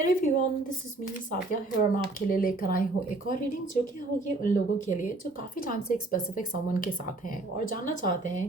Hello everyone, this is me Sadia here. मैं आपके लिए लेकर आई हूँ एक और रीडिंग जो कि होगी उन लोगों के लिए जो काफ़ी टाइम से एक स्पेसिफिक समवन के साथ हैं और जानना चाहते हैं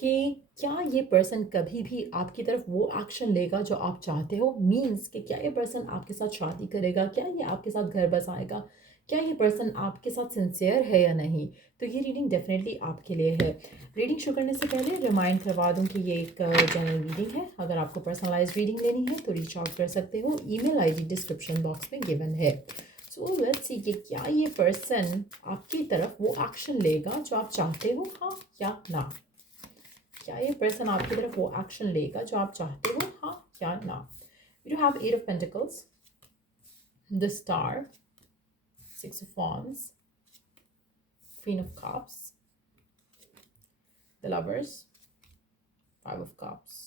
कि क्या ये पर्सन कभी भी आपकी तरफ वो एक्शन लेगा जो आप चाहते हो। मीन्स कि क्या ये पर्सन आपके साथ शादी करेगा, क्या ये आपके साथ घर बसाएगा, क्या ये पर्सन आपके साथ सिंसियर है या नहीं। तो ये रीडिंग डेफिनेटली आपके लिए है। रीडिंग शुरू करने से पहले रिमाइंड करवा दूं कि ये एक जनरल रीडिंग है। अगर आपको पर्सनलाइज रीडिंग लेनी है तो रीच आउट कर सकते हो। ईमेल आईडी डिस्क्रिप्शन बॉक्स में गिवन है। सो लेट्स सी कि क्या ये पर्सन आपकी तरफ वो एक्शन लेगा जो आप चाहते हो, हाँ या ना। क्या ये पर्सन आपकी तरफ वो एक्शन लेगा जो आप चाहते हो, हाँ या ना। You have eight of pentacles, the star, six of wands, queen of cups, the lovers, five of cups,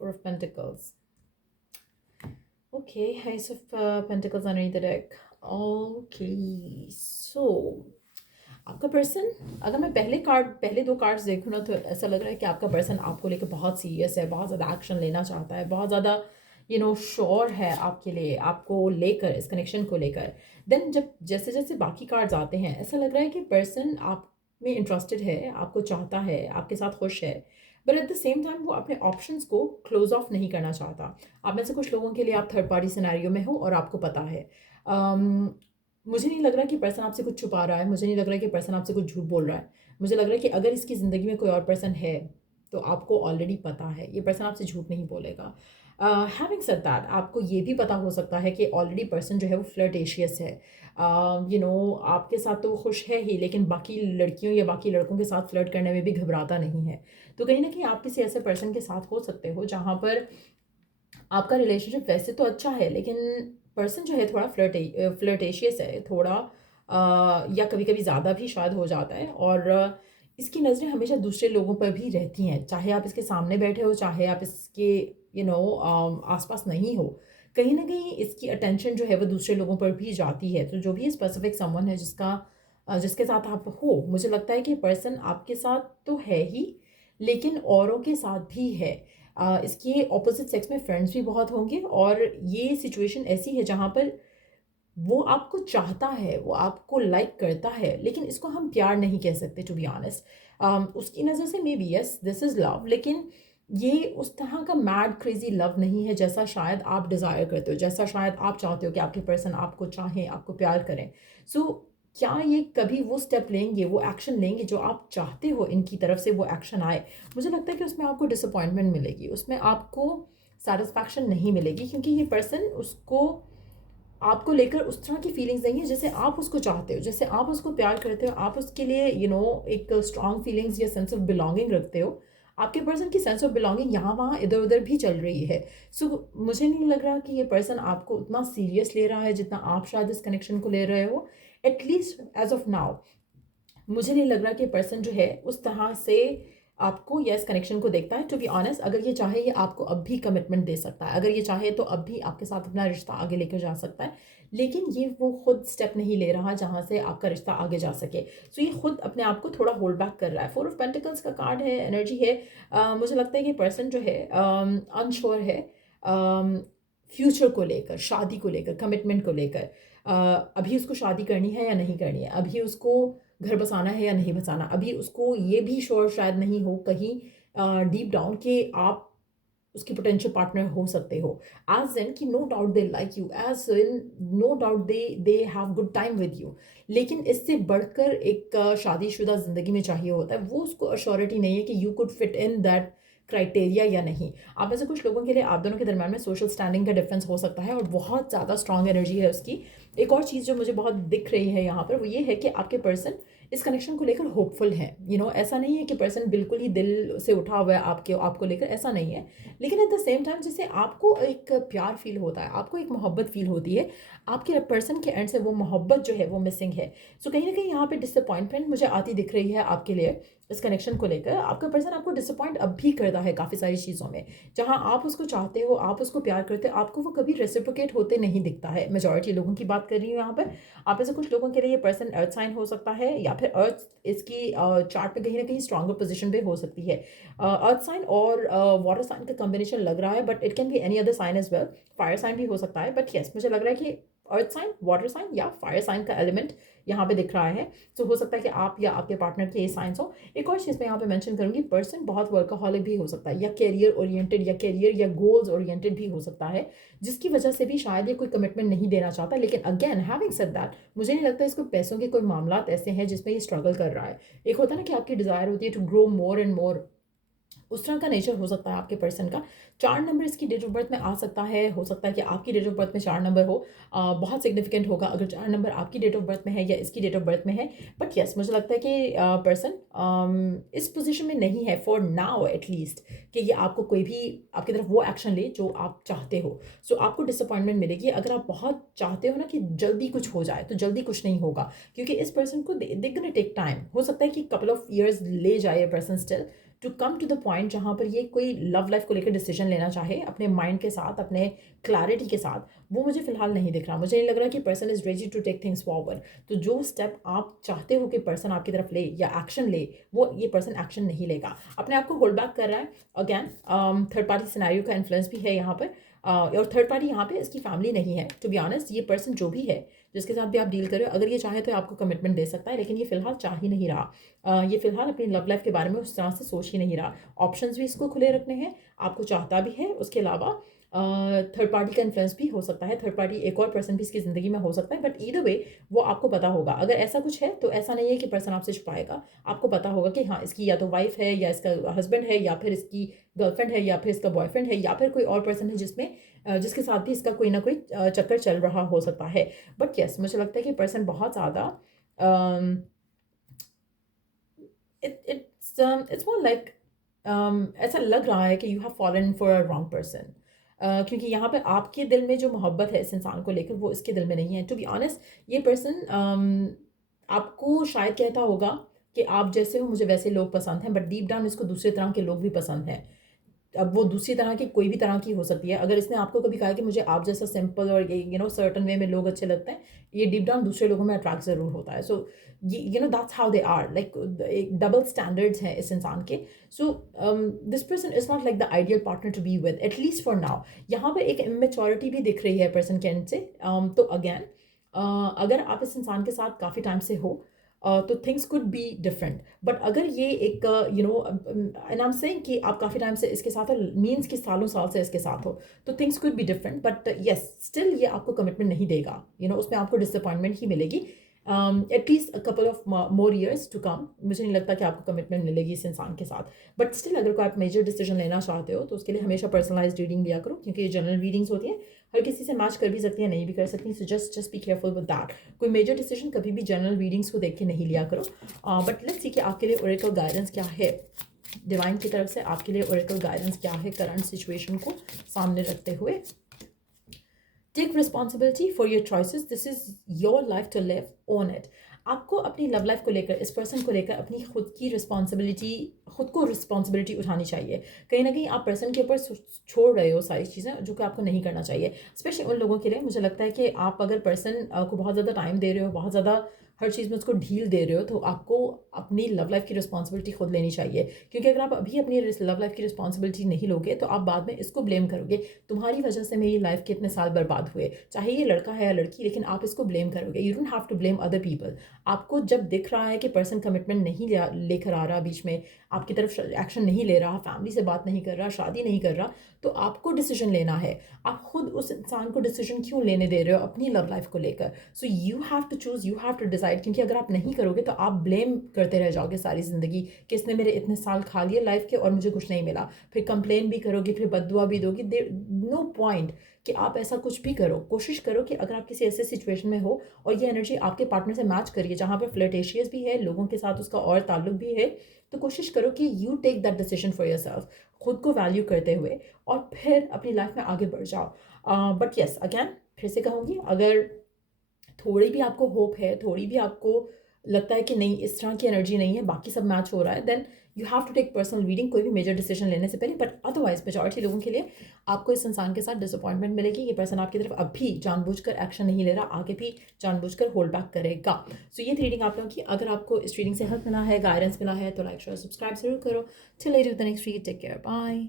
four of pentacles. Okay, ace of pentacles underneath the deck. Okay, so आपका person, अगर मैं पहले दो cards देखूँ ना तो ऐसा लग रहा है कि आपका पर्सन आपको लेकर बहुत सीरियस है, बहुत ज़्यादा एक्शन लेना चाहता है, बहुत ज़्यादा श्योर है आपके लिए, आपको लेकर, इस कनेक्शन को लेकर। देन जब जैसे जैसे बाकी कार्ड्स आते हैं ऐसा लग रहा है कि पर्सन आप में इंटरेस्टेड है, आपको चाहता है, आपके साथ खुश है, but at the same time वो अपने ऑप्शंस को क्लोज ऑफ नहीं करना चाहता। आप में से कुछ लोगों के लिए आप थर्ड पार्टी सिनेरियो में हो और आपको पता है। मुझे नहीं लग रहा कि पर्सन आपसे कुछ छुपा रहा है, मुझे नहीं लग रहा कि पर्सन आपसे कुछ झूठ बोल रहा है। मुझे लग रहा है कि अगर इसकी ज़िंदगी में कोई और पर्सन है तो आपको ऑलरेडी पता है, ये पर्सन आपसे झूठ नहीं बोलेगा। हैविंग सेड दैट, आपको ये भी पता हो सकता है कि ऑलरेडी पर्सन जो है वो फ्लर्टेशियस है। आपके साथ तो वो खुश है ही, लेकिन बाकी लड़कियों या बाकी लड़कों के साथ फ्लर्ट करने में भी घबराता नहीं है। तो कहीं ना कहीं आप किसी ऐसे पर्सन के साथ हो सकते हो जहाँ पर आपका रिलेशनशिप वैसे तो अच्छा है, लेकिन पर्सन जो है थोड़ा फ्लर्टेशियस है, थोड़ा या कभी कभी ज़्यादा भी शायद हो जाता है। और इसकी नज़रें हमेशा दूसरे लोगों पर भी रहती हैं, चाहे आप इसके सामने बैठे हो, चाहे आप इसके आसपास नहीं हो। कहीं ना कहीं इसकी अटेंशन जो है वो दूसरे लोगों पर भी जाती है। तो जो भी स्पेसिफिक समवन है जिसके साथ आप हो, मुझे लगता है कि पर्सन आपके साथ तो है ही, लेकिन औरों के साथ भी है। इसके ऑपोजिट सेक्स में फ्रेंड्स भी बहुत होंगे और ये सिचुएशन ऐसी है जहाँ पर वो आपको चाहता है, वो आपको लाइक करता है, लेकिन इसको हम प्यार नहीं कह सकते टू बी ऑनेस्ट। उसकी नज़र से may be yes this is love, लेकिन ये उस तरह का मैड क्रेजी लव नहीं है जैसा शायद आप डिज़ायर करते हो, जैसा शायद आप चाहते हो कि आपके पर्सन आपको चाहें, आपको प्यार करें। सो क्या ये कभी वो स्टेप लेंगे, वो एक्शन लेंगे जो आप चाहते हो इनकी तरफ से वो एक्शन आए। मुझे लगता है कि उसमें आपको डिसअपॉइंटमेंट मिलेगी, उसमें आपको सेटिस्फैक्शन नहीं मिलेगी, क्योंकि ये पर्सन उसको आपको लेकर उस तरह की फीलिंग्स नहीं है जैसे आप उसको चाहते हो, जैसे आप उसको प्यार करते हो, आप उसके लिए एक स्ट्रॉन्ग फीलिंग्स या सेंस ऑफ बिलोंगिंग रखते हो। आपके पर्सन की सेंस ऑफ बिलोंगिंग यहाँ वहाँ इधर उधर भी चल रही है। सो मुझे नहीं लग रहा कि ये पर्सन आपको उतना सीरियस ले रहा है जितना आप शायद इस कनेक्शन को ले रहे हो, एटलीस्ट एज ऑफ नाउ। मुझे नहीं लग रहा कि पर्सन जो है उस तरह से आपको या इस कनेक्शन को देखता है। टू बी ऑनेस्ट, अगर ये चाहे ये आपको अब भी कमिटमेंट दे सकता है, अगर ये चाहे तो अब भी आपके साथ अपना रिश्ता आगे लेकर जा सकता है, लेकिन ये वो खुद स्टेप नहीं ले रहा जहाँ से आपका रिश्ता आगे जा सके। सो ये खुद अपने आप को थोड़ा होल्ड बैक कर रहा है। फोर ऑफ पेंटिकल्स का कार्ड है, एनर्जी है। मुझे लगता है कि पर्सन जो है अनश्योर है फ्यूचर को लेकर, शादी को लेकर, कमिटमेंट को लेकर। अभी उसको शादी करनी है या नहीं करनी है, अभी उसको घर बसाना है या नहीं बसाना, अभी उसको ये भी श्योर शायद नहीं हो कहीं डीप डाउन कि आप उसके पोटेंशियल पार्टनर हो सकते हो। एज इन कि no doubt they like you, as in no doubt they have good time with you, लेकिन इससे बढ़कर एक शादीशुदा ज़िंदगी में चाहिए होता है। वो उसको अश्योरिटी नहीं है कि you could fit in that criteria या नहीं। आप में से कुछ लोगों के लिए आप दोनों के दरम्यान में सोशल स्टैंडिंग का डिफरेंस हो सकता है और बहुत ज़्यादा स्ट्रॉन्ग एनर्जी है उसकी। एक और चीज़ जो मुझे बहुत दिख रही है यहाँ पर वो ये है कि आपके पर्सन इस कनेक्शन को लेकर होपफुल है। ऐसा नहीं है कि पर्सन बिल्कुल ही दिल से उठा हुआ है आपको लेकर, ऐसा नहीं है। लेकिन एट द सेम टाइम जैसे आपको एक प्यार फील होता है, आपको एक मोहब्बत फील होती है, आपके पर्सन के एंड से वो मोहब्बत जो है वो मिसिंग है। सो कहीं ना कहीं यहाँ पे डिसअपॉइंटमेंट मुझे आती दिख रही है आपके लिए। इस कनेक्शन को लेकर आपका पर्सन आपको डिसअपॉइंट अब भी करता है काफ़ी सारी चीज़ों में। जहाँ आप उसको चाहते हो, आप उसको प्यार करते हो, आपको वो कभी रेसिप्रोकेट होते नहीं दिखता है। मेजॉरिटी लोगों की बात कर रही हूँ यहाँ पर। आप में से कुछ लोगों के लिए ये पर्सन अर्थ साइन हो सकता है, या फिर अर्थ इसकी चार्ट में कहीं ना कहीं स्ट्रॉन्गर पोजीशन पे हो सकती है। अर्थ साइन और वाटर साइन का कॉम्बिनेशन लग रहा है, but it can be any other sign as well. Fire sign भी हो सकता है, बट यस मुझे लग रहा है कि अर्थ साइन, वाटर साइन या फायर साइन का एलिमेंट यहाँ पे दिख रहा है। तो हो सकता है कि आप या आपके पार्टनर के ये साइंस हो। एक और चीज़ मैं यहाँ पे मेंशन करूँगी, पर्सन बहुत वर्कaholic भी हो सकता है, या कैरियर ओरिएंटेड, या कैरियर या गोल्स ओरिएंटेड भी हो सकता है, जिसकी वजह से भी शायद ये कोई कमिटमेंट नहीं देना चाहता। लेकिन अगेन हैविंग सेड दैट, मुझे नहीं लगता इसको पैसों के कोई मामला ऐसे हैं जिसमें ये स्ट्रगल कर रहा है। एक होता है ना कि आपकी डिज़ायर होती है to grow more and more, उस तरह का नेचर हो सकता है आपके पर्सन का। 4 नंबर इसकी डेट ऑफ बर्थ में आ सकता है। हो सकता है कि आपकी डेट ऑफ बर्थ में 4 नंबर हो। बहुत सिग्निफिकेंट होगा अगर 4 नंबर आपकी डेट ऑफ बर्थ में है या इसकी डेट ऑफ बर्थ में है। बट यस मुझे लगता है कि पर्सन इस पोजीशन में नहीं है फॉर नाउ एटलीस्ट, कि ये आपको कोई भी आपकी तरफ वो एक्शन ले जो आप चाहते हो। सो आपको डिसअपॉइंटमेंट मिलेगी अगर आप बहुत चाहते हो ना कि जल्दी कुछ हो जाए, तो जल्दी कुछ नहीं होगा, क्योंकि इस पर्सन को दे गोना टेक टाइम। हो सकता है कि कपल ऑफ ईयर्स ले जाए ये person still to come to the point जहाँ पर ये कोई लव लाइफ को लेकर डिसीजन लेना चाहे अपने माइंड के साथ, अपने क्लैरिटी के साथ। वो मुझे फिलहाल नहीं दिख रहा। मुझे नहीं लग रहा कि person is ready to take things forward. तो जो स्टेप आप चाहते हो कि पर्सन आपकी तरफ ले या एक्शन ले, वो ये पर्सन एक्शन नहीं लेगा, अपने आप को होल्ड बैक कर रहा है। अगैन थर्ड पार्टी सिनेरियो का इन्फ्लुएंस भी है यहाँ पर। और थर्ड पार्टी यहाँ पे इसकी फैमिली नहीं है। टू बी ऑनेस्ट, ये पर्सन जो भी है जिसके साथ भी आप डील कर रहे हो, अगर ये चाहे तो आपको कमिटमेंट दे सकता है, लेकिन ये फिलहाल चाह ही नहीं रहा। ये फिलहाल अपनी लव लाइफ के बारे में उस तरह से सोच ही नहीं रहा। ऑप्शंस भी इसको खुले रखने हैं, आपको चाहता भी है। उसके अलावा थर्ड पार्टी का इन्फ्लुएंस भी हो सकता है, थर्ड पार्टी एक और पर्सन भी इसकी ज़िंदगी में हो सकता है। बट ईदर वे वो आपको पता होगा। अगर ऐसा कुछ है तो ऐसा नहीं है कि पर्सन आपसे छुपाएगा। आपको पता होगा कि हाँ, इसकी या तो वाइफ है, या इसका हस्बैंड है, या फिर इसकी गर्लफ्रेंड है, या फिर इसका बॉयफ्रेंड है, या फिर कोई और पर्सन है जिसके साथ भी इसका कोई ना कोई चक्कर चल रहा हो सकता है। बट यस मुझे लगता है कि पर्सन बहुत ज़्यादा इट्स मोर लाइक ऐसा लग रहा है कि you have fallen for a wrong person. क्योंकि यहाँ पर आपके दिल में जो मोहब्बत है इस इंसान को लेकर, वो इसके दिल में नहीं है। टू बी ऑनेस्ट, ये पर्सन आपको शायद कहता होगा कि आप जैसे हो मुझे वैसे लोग पसंद हैं, बट डीप डाउन इसको दूसरे तरह के लोग भी पसंद हैं। अब वो दूसरी तरह की कोई भी तरह की हो सकती है। अगर इसने आपको कभी कहा कि मुझे आप जैसा सिंपल और सर्टन वे में लोग अच्छे लगते हैं, ये डीप डाउन दूसरे लोगों में अट्रैक्ट ज़रूर होता है। So that's how they are, like एक डबल स्टैंडर्ड्स हैं इस इंसान के। So this person is not like the ideal partner to be with, at least for now. यहाँ पर एक इमेच्योरिटी भी दिख रही है पर्सन के एंड से। तो अगैन अगर आप इस इंसान के साथ काफ़ी टाइम से हो, तो things could be different. But अगर ये एक एंड आई एम सेइंग कि आप काफ़ी टाइम से इसके साथ हो, मीन्स कि सालों साल से इसके साथ हो, तो things could be different. But yes still ये आपको कमिटमेंट नहीं देगा। उसमें आपको डिसअपॉइंटमेंट ही मिलेगी। At least a couple of more years to come. मुझे नहीं लगता कि आपको कमिटमेंट मिलेगी इस इंसान के साथ। बट स्टिल अगर कोई आप मेजर डिसीजन लेना चाहते हो, तो उसके लिए हमेशा पर्सनलाइज्ड रीडिंग लिया करो, क्योंकि ये जनरल रीडिंग्स होती हैं, हर किसी से मैच कर भी सकती है, नहीं भी कर सकती। So just be careful with that. कोई मेजर डिसीजन कभी भी जनरल रीडिंग्स को देख के नहीं लिया करो। बट लेट्स सी कि आपके लिए ओरेकल गाइडेंस क्या है, डिवाइन की तरफ से आपके लिए ओरेकल गाइडेंस क्या है करंट सिचुएशन को सामने रखते हुए। Take responsibility for your choices, this is your life to live, own it. आपको अपनी लव लाइफ को लेकर, इस पर्सन को लेकर अपनी खुद की रिस्पॉन्सिबिलिटी, खुद को रिस्पॉन्सिबिलिटी उठानी चाहिए। कहीं ना कहीं आप पर्सन के ऊपर छोड़ रहे हो सारी चीज़ें जो कि आपको नहीं करना चाहिए। स्पेशली उन लोगों के लिए मुझे लगता है कि आप अगर पर्सन को बहुत ज़्यादा टाइम दे रहे हो, बहुत ज़्यादा हर चीज़ में उसको ढील दे रहे हो, तो आपको अपनी लव लाइफ की रिस्पॉन्सिबिलिटी खुद लेनी चाहिए। क्योंकि अगर आप अभी अपनी लव लाइफ की रिस्पॉन्सिबिलिटी नहीं लोगे, तो आप बाद में इसको ब्लेम करोगे, तुम्हारी वजह से मेरी लाइफ के इतने साल बर्बाद हुए। चाहे ये लड़का है या लड़की, लेकिन आप इसको ब्लेम करोगे। You don't have to blame other people. आपको जब दिख रहा है कि पर्सन कमिटमेंट नहीं लेकर आ रहा, बीच में आपकी तरफ एक्शन नहीं ले रहा, फैमिली से बात नहीं कर रहा, शादी नहीं कर रहा, तो आपको डिसीजन लेना है। आप खुद उस इंसान को डिसीजन क्यों लेने दे रहे हो अपनी लव लाइफ को लेकर? So you have to choose, you have to decide. क्योंकि अगर आप नहीं करोगे तो आप ब्लेम करते रह जाओगे सारी ज़िंदगी कि इसने मेरे इतने साल खा लिए लाइफ के और मुझे कुछ नहीं मिला। फिर कंप्लेन भी करोगे, फिर बददुआ भी दोगे। देयर नो पॉइंट कि आप ऐसा कुछ भी करो। कोशिश करो कि अगर आप किसी ऐसे सिचुएशन में हो और ये एनर्जी आपके पार्टनर से मैच करिए, जहाँ पर फ्लर्टेशियस भी है, लोगों के साथ उसका और ताल्लुक भी है, तो कोशिश करो कि you take that decision for yourself, खुद को वैल्यू करते हुए, और फिर अपनी लाइफ में आगे बढ़ जाओ। बट येस, अगैन फिर से कहूँगी, अगर थोड़ी भी आपको होप है, थोड़ी भी आपको लगता है कि नहीं इस तरह की एनर्जी नहीं है, बाकी सब मैच हो रहा है, then you have to take personal reading कोई भी मेजर डिसीजन लेने से पहले। बट अदरवाइज मेजॉरिटी लोगों के लिए आपको इस इंसान के साथ डिसअपॉइंटमेंट मिलेगी। ये पर्सन आपकी तरफ अभी जानबूझकर एक्शन नहीं ले रहा, आगे भी जानबूझकर होल्ड बैक करेगा। सो ये थी रीडिंग आप लोगों की। अगर आपको इस रीडिंग से हेल्प मिला है, गाइडेंस मिला है, तो लाइक शेयर सब्सक्राइब जरूर करो। Till later the next read, take care, bye.